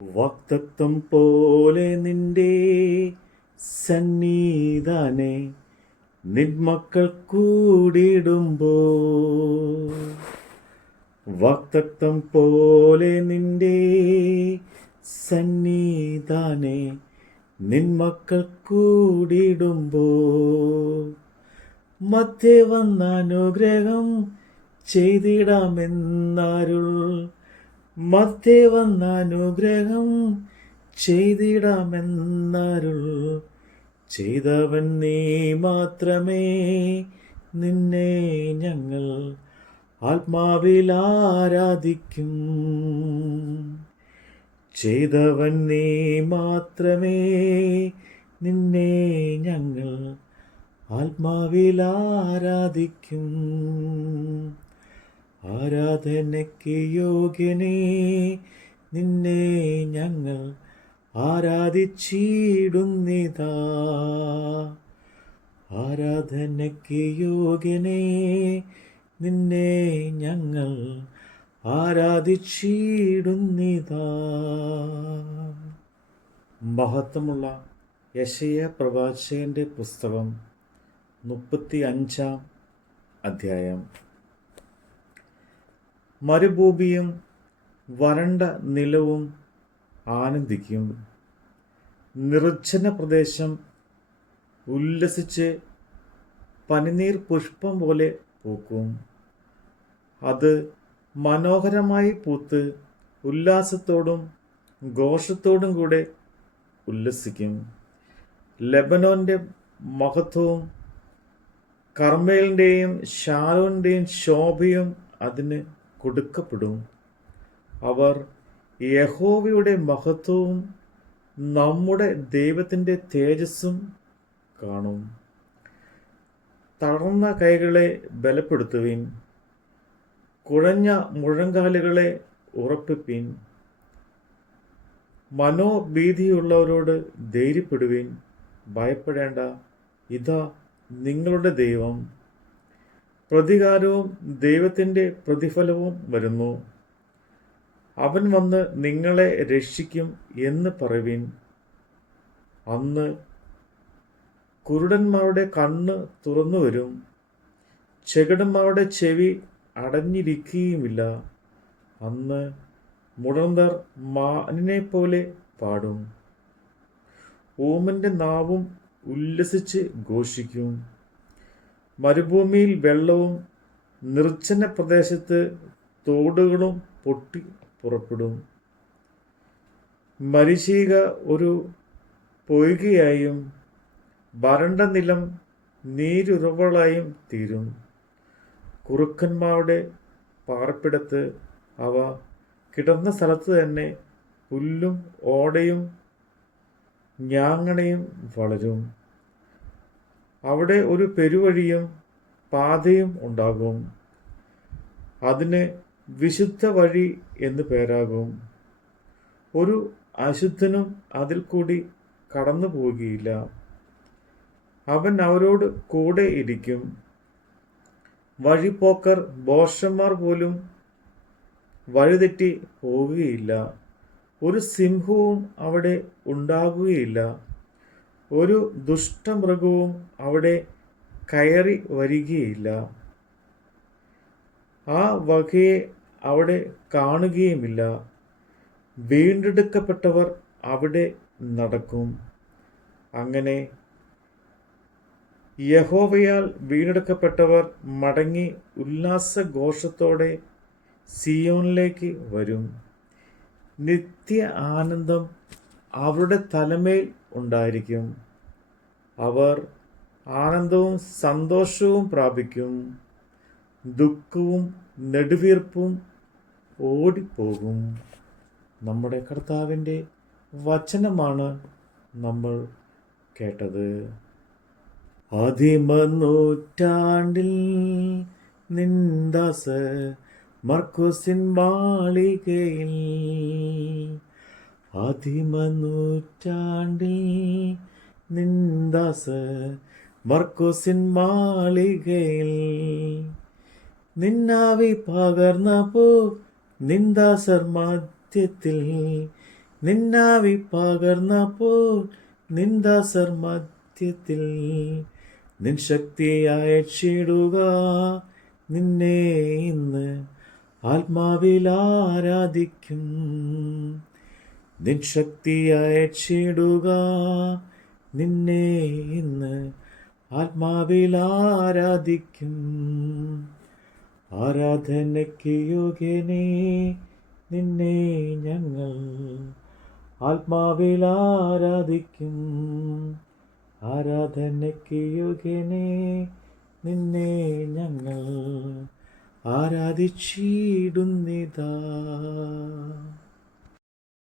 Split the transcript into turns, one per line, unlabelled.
വാക്തത്വം പോലെ നിന്റെ സന്നിധാനെ നിന്മക്കൾ കൂടിയിടുമ്പോ വാക്തത്വം പോലെ നിന്റെ സന്നിധാനെ നിന്മക്കൾ കൂടിയിടുമ്പോ മധ്യ വന്ന അനുഗ്രഹം ചെയ്തിടാമെന്നാരുൾ മധ്യ വന്ന അനുഗ്രഹം ചെയ്തിടാമെന്നാരുൾ ചെയ്തവൻ നീ മാത്രമേ നിന്നെ ഞങ്ങൾ ആത്മാവിൽ ആരാധിക്കും. ചെയ്തവൻ നീ മാത്രമേ നിന്നെ ഞങ്ങൾ ആത്മാവിൽ ആരാധിക്കും. ആരാധനയ്ക്ക് യോഗ്യനേ നിന്നെ ഞങ്ങൾ ആരാധിച്ചിടുന്നിതാ. ആരാധനയ്ക്ക് യോഗ്യനേ നിന്നെ ഞങ്ങൾ ആരാധിച്ചിടുന്നിതാ. മഹത്വമുള്ള യശയ പ്രവാചകന്റെ പുസ്തകം മുപ്പത്തി അഞ്ചാം അധ്യായം. മരുഭൂമിയും വരണ്ട നിലവും ആനന്ദിക്കും. നിർജന പ്രദേശം ഉല്ലസിച്ച് പനിനീർ പുഷ്പം പോലെ പൂക്കും. അത് മനോഹരമായി പൂത്ത് ഉല്ലാസത്തോടും ഘോഷത്തോടും കൂടെ ഉല്ലസിക്കും. ലെബനോന്റെ മഹത്വവും കർമ്മേലിന്റെയും ഷാരോന്റെയും ശോഭയും അതിന് കൊടുക്കപ്പെടും. അവർ യഹോവയുടെ മഹത്വവും നമ്മുടെ ദൈവത്തിന്റെ തേജസ്സും കാണും. തളർന്ന കൈകളെ ബലപ്പെടുത്തുവിൻ. കുഴഞ്ഞ മുഴങ്കാലുകളെ ഉറപ്പിപ്പിൻ. മനോഭീതിയുള്ളവരോട് ധൈര്യപ്പെടുവിൻ. ഭയപ്പെടേണ്ട. ഇതാ നിങ്ങളുടെ ദൈവം. പ്രതികാരവും ദൈവത്തിന്റെ പ്രതിഫലവും വരുന്നു. അവൻ വന്ന് നിങ്ങളെ രക്ഷിക്കും എന്ന് പറവിൻ അന്ന് കുരുടന്മാരുടെ കണ്ണ് തുറന്നു വരും. ചെകിടന്മാരുടെ ചെവി അടഞ്ഞിരിക്കുകയുമില്ല. അന്ന് മുടന്തർ മാനിനെ പോലെ പാടും. ഓമന്റെ നാവും ഉല്ലസിച്ച് ഘോഷിക്കും. മരുഭൂമിയിൽ വെള്ളവും നിർജന പ്രദേശത്ത് തോടുകളും പൊട്ടി പുറപ്പെടും. മരിശീക ഒരു പൊയ്കയായും വരണ്ട നിലം നീരുറവളായും തീരും. കുറുക്കന്മാരുടെ പാർപ്പിടത്ത് അവ കിടന്ന സ്ഥലത്ത് തന്നെ പുല്ലും ഓടയും ഞാങ്ങണയും വളരും. അവിടെ ഒരു പെരുവഴിയും പാതയും ഉണ്ടാകും. അതിന് വിശുദ്ധ വഴി എന്ന് പേരാകും. ഒരു അശുദ്ധനും അതിൽ കൂടി കടന്നു പോവുകയില്ല. അവൻ അവരോട് കൂടെ ഇരിക്കും. വഴിപോക്കർ ബോഷന്മാർ പോലും വഴിതെറ്റി പോവുകയില്ല. ഒരു സിംഹവും അവിടെ ഉണ്ടാകുകയില്ല. ഒരു ദുഷ്ടമൃഗവും അവിടെ കയറി വരികയില്ല. ആ വകയെ അവിടെ കാണുകയുമില്ല. വീണ്ടെടുക്കപ്പെട്ടവർ അവിടെ നടക്കും. അങ്ങനെ യഹോവയാൽ വീണ്ടെടുക്കപ്പെട്ടവർ മടങ്ങി ഉല്ലാസഘോഷത്തോടെ സിയോനിലേക്ക് വരും. നിത്യ ആനന്ദം അവരുടെ തലമേൽ ഉണ്ടായിരിക്കും. അവർ ആനന്ദവും സന്തോഷവും പ്രാപിക്കും. ദുഃഖവും നെടുവീർപ്പും ഓടിപ്പോകും. നമ്മുടെ കർത്താവിന്റെ വചനമാണ് നമ്മൾ കേട്ടത്. അതിമനൂറ്റാണ്ടിൽ നിന്ദാസ് മർക്കോസിൻ മാളികയിൽ ആദിമനൂറ്റാണ്ടിൽ നിന്ദാസ് മർക്കോസിൻ മാളികയിൽ നിന്നാവി പകർന്നപ്പോ നിന്ദാസർ മധ്യത്തിൽ നിന്നാവി പകർന്നപ്പോ നിന്ദാസർ മധ്യത്തിൽ നിൻ ക്ഷീടുക നിന്നെ ഇന്ന് ആത്മാവിൽ ആരാധിക്കും. നിൻ ശക്തിയയച്ചിടുക നിന്നെ ഇന്ന് ആത്മാവിൽ ആരാധിക്കും. ആരാധനയ്ക്ക് യോഗ്യനേ നിന്നെ ഞങ്ങൾ ആത്മാവിൽ ആരാധിക്കും. ആരാധനയ്ക്ക് യോഗ്യനേ നിന്നെ ഞങ്ങൾ ആരാധിച്ചിടുന്നിതാ.